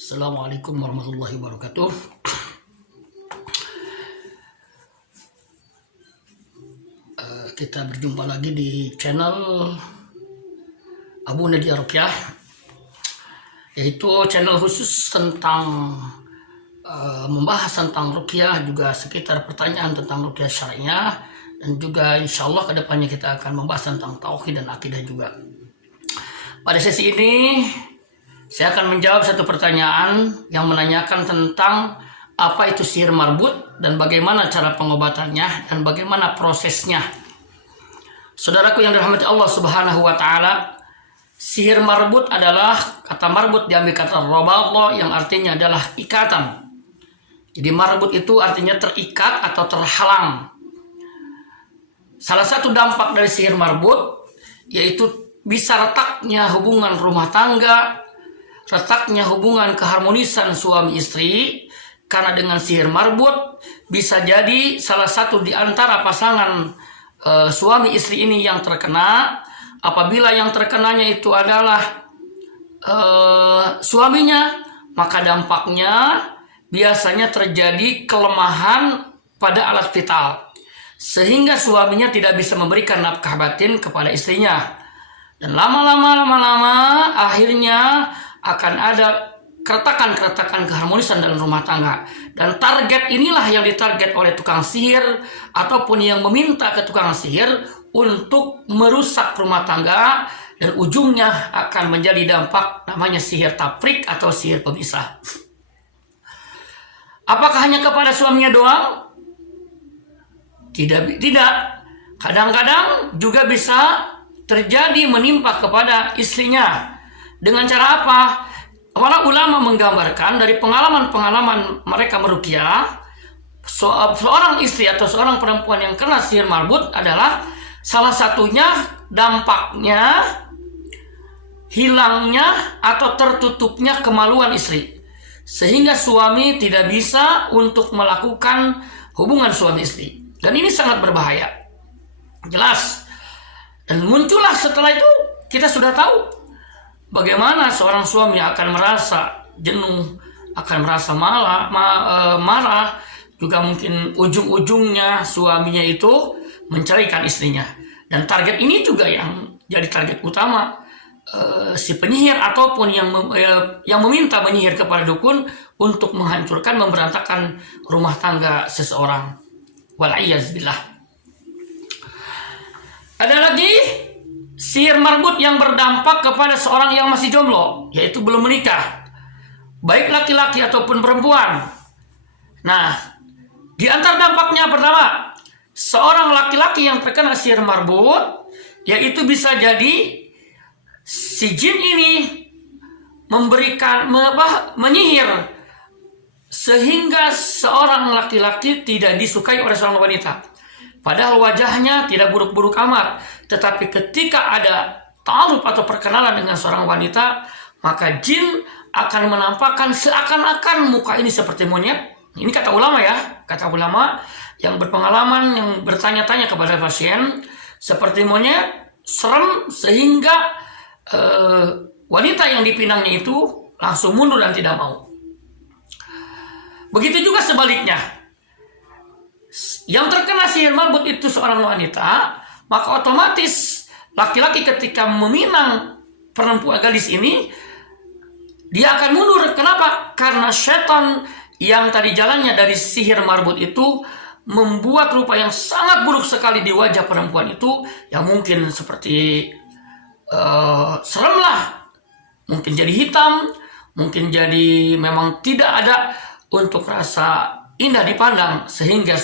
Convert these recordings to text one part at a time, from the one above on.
Assalamualaikum warahmatullahi wabarakatuh. Kita berjumpa lagi di channel Abu Nadia Ruqyah, yaitu channel khusus tentang membahas tentang ruqyah, juga sekitar pertanyaan tentang ruqyah syariah, dan juga insya Allah kedepannya kita akan membahas tentang tauhid dan akidah juga. Pada sesi ini saya akan menjawab satu pertanyaan yang menanyakan tentang apa itu sihir marbut dan bagaimana cara pengobatannya dan bagaimana prosesnya. Saudaraku yang dirahmati Allah Subhanahu wa taala, sihir marbut adalah, kata marbut diambil kata rabat yang artinya adalah ikatan. Jadi marbut itu artinya terikat atau terhalang. Salah satu dampak dari sihir marbut yaitu bisa retaknya hubungan rumah tangga, retaknya hubungan keharmonisan suami istri, karena dengan sihir marbut bisa jadi salah satu di antara pasangan suami istri ini yang terkena. Apabila yang terkenanya itu adalah suaminya, maka dampaknya biasanya terjadi kelemahan pada alat vital, sehingga suaminya tidak bisa memberikan nafkah batin kepada istrinya. Dan lama-lama akhirnya akan ada keretakan-keretakan keharmonisan dalam rumah tangga. Dan target inilah yang ditarget oleh tukang sihir ataupun yang meminta ke tukang sihir untuk merusak rumah tangga, dan ujungnya akan menjadi dampak namanya sihir tafrik atau sihir pemisah. Apakah hanya kepada suaminya doang? Tidak. Kadang-kadang juga bisa terjadi menimpa kepada istrinya. Dengan cara apa? Para ulama menggambarkan dari pengalaman-pengalaman mereka meruqyah, seorang istri atau seorang perempuan yang kena sihir marbut adalah salah satunya dampaknya hilangnya atau tertutupnya kemaluan istri, sehingga suami tidak bisa untuk melakukan hubungan suami istri. Dan ini sangat berbahaya, jelas. Dan muncullah setelah itu, kita sudah tahu bagaimana seorang suami akan merasa jenuh, akan merasa marah, juga mungkin ujung-ujungnya suaminya itu menceraikan istrinya. Dan target ini juga yang jadi target utama si penyihir ataupun yang meminta menyihir kepada dukun untuk menghancurkan, memberantakan rumah tangga seseorang. Wal'iyazbillah. Ada lagi sihir marbut yang berdampak kepada seorang yang masih jomblo, yaitu belum menikah, baik laki-laki ataupun perempuan. Nah, di antara dampaknya pertama, seorang laki-laki yang terkena sihir marbut, yaitu bisa jadi si jin ini menyihir sehingga seorang laki-laki tidak disukai oleh seorang wanita. Padahal wajahnya tidak buruk-buruk amat, tetapi ketika ada ta'aruf atau perkenalan dengan seorang wanita, maka jin akan menampakkan seakan-akan muka ini seperti monyet. Ini kata ulama ya, kata ulama yang berpengalaman, yang bertanya-tanya kepada pasien, seperti monyet, serem, sehingga wanita yang dipinangnya itu langsung mundur dan tidak mau. Begitu juga sebaliknya, yang terkena sihir marbut itu seorang wanita, maka otomatis laki-laki ketika meminang perempuan gadis ini, dia akan mundur. Kenapa? Karena setan yang tadi jalannya dari sihir marbut itu membuat rupa yang sangat buruk sekali di wajah perempuan itu, yang mungkin seperti serem lah, mungkin jadi hitam, mungkin jadi memang tidak ada untuk rasa indah dipandang, sehingga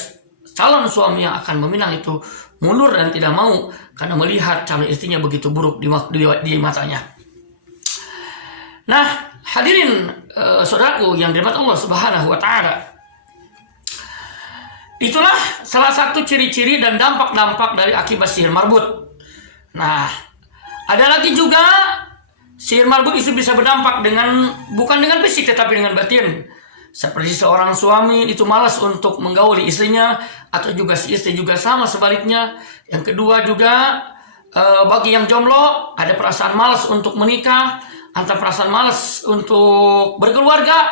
calon suami yang akan meminang itu mundur dan tidak mau karena melihat calon istrinya begitu buruk di matanya. Nah, hadirin saudaraku yang dirahmati Allah Subhanahu wa taala, itulah salah satu ciri-ciri dan dampak-dampak dari akibat sihir marbut. Nah, ada lagi juga sihir marbut itu bisa berdampak bukan dengan fisik tetapi dengan batin. Seperti seorang suami itu malas untuk menggauli istrinya, atau juga si istri juga sama sebaliknya. Yang kedua juga bagi yang jomblo ada perasaan malas untuk menikah, Anda perasaan malas untuk berkeluarga,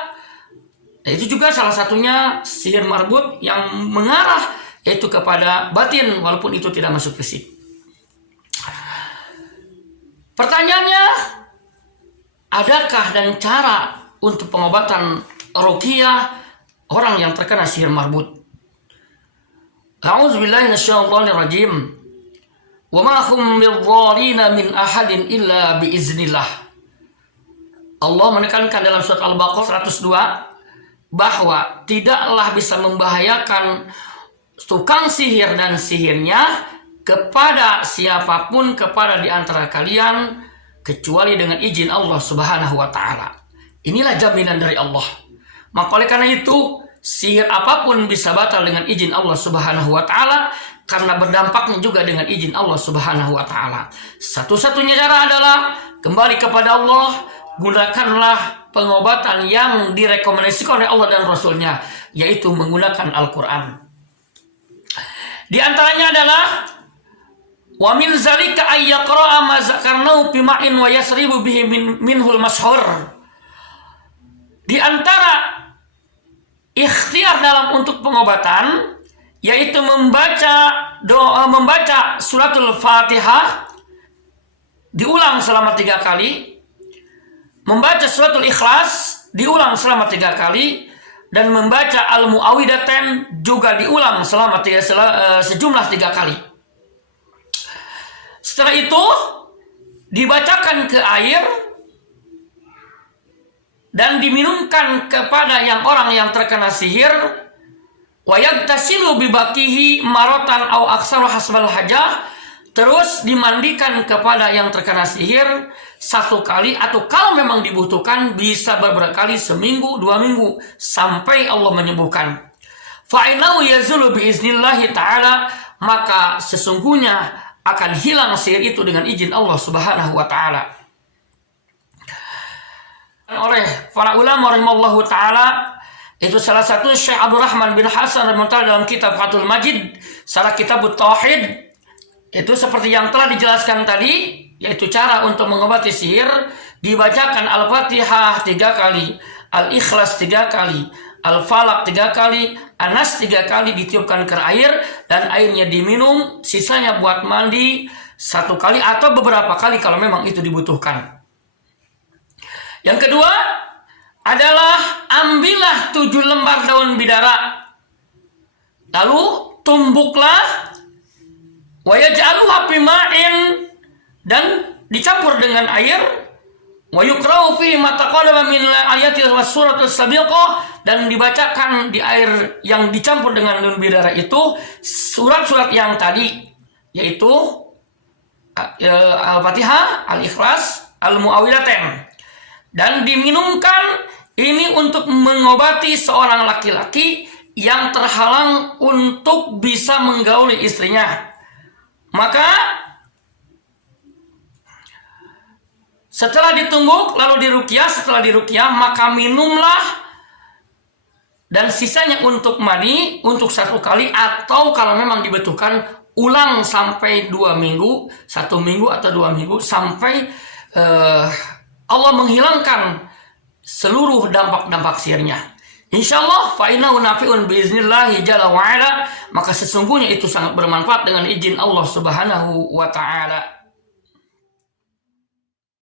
itu juga salah satunya sihir marbut yang mengarah yaitu kepada batin, walaupun itu tidak masuk fisik. Pertanyaannya, adakah dan cara untuk pengobatan ruqyah orang yang terkena sihir marbut? A'udzubillahi minasyaitonirrajim. Wa ma hum bidzarrina min ahadin illa biiznillah. Allah menekankan dalam surat Al-Baqarah 102 bahwa tidaklah bisa membahayakan tukang sihir dan sihirnya kepada siapapun kepada di antara kalian kecuali dengan izin Allah Subhanahu wa taala. Inilah jaminan dari Allah. Maka oleh karena itu, sihir apapun bisa batal dengan izin Allah Subhanahu wa taala karena berdampaknya juga dengan izin Allah Subhanahu wa taala. Satu-satunya cara adalah kembali kepada Allah, gunakanlah pengobatan yang direkomendasikan oleh Allah dan Rasul-Nya, yaitu menggunakan Al-Qur'an. Di antaranya adalah wa min zalika ay yaqra'a ma zakarnahu bi ma'in wa yasribu bihi minhul mashhur. Di antara ikhtiar dalam untuk pengobatan yaitu membaca suratul Fatihah diulang selama 3 kali, membaca suratul Ikhlas diulang selama 3 kali, dan membaca Al-Mu'awwidhatain juga diulang selama sejumlah 3 kali. Setelah itu dibacakan ke air dan diminumkan kepada orang yang terkena sihir. Wa yagtasilu bibaqihi maratan aw aksaru hasbal hajah. Terus dimandikan kepada yang terkena sihir 1 kali, atau kalau memang dibutuhkan bisa beberapa kali, seminggu, 2 minggu, sampai Allah menyembuhkan. Fa'inahu yazulu biiznillahi ta'ala, maka sesungguhnya akan hilang sihir itu dengan izin Allah Subhanahu wa ta'ala. Oleh para ulama rahimallahu ta'ala, itu salah satu Syekh Abdul Rahman bin Hasan dalam kitab Fathul Majid, salah kitab Tauhid. Itu seperti yang telah dijelaskan tadi, yaitu cara untuk mengobati sihir, dibacakan Al-Fatihah 3 kali, Al-Ikhlas 3 kali, Al-Falaq 3 kali, An-Nas 3 kali, ditiupkan ke air, dan airnya diminum, sisanya buat mandi 1 kali atau beberapa kali kalau memang itu dibutuhkan. Yang kedua adalah ambillah 7 lembar daun bidara, lalu tumbuklah, wa yaj'aluha fi ma'in, dan dicampur dengan air, wa yuqra'u fi ma taqaddama min ayati was suratus sabiqah, dan dibacakan di air yang dicampur dengan daun bidara itu surat-surat yang tadi, yaitu Al-Fatihah, Al-Ikhlas, Al-Mu'awwidhatain, dan diminumkan. Ini untuk mengobati seorang laki-laki yang terhalang untuk bisa menggauli istrinya. Maka setelah ditumbuk lalu diruqyah, setelah diruqyah maka minumlah, dan sisanya untuk mandi untuk 1 kali, atau kalau memang dibutuhkan ulang sampai 2 minggu, 1 minggu atau 2 minggu, sampai Allah menghilangkan seluruh dampak-dampak sihirnya. Insyaallah fa'inahu nafi'un biiznillahi jalla wa'ala, maka sesungguhnya itu sangat bermanfaat dengan izin Allah Subhanahu wa ta'ala.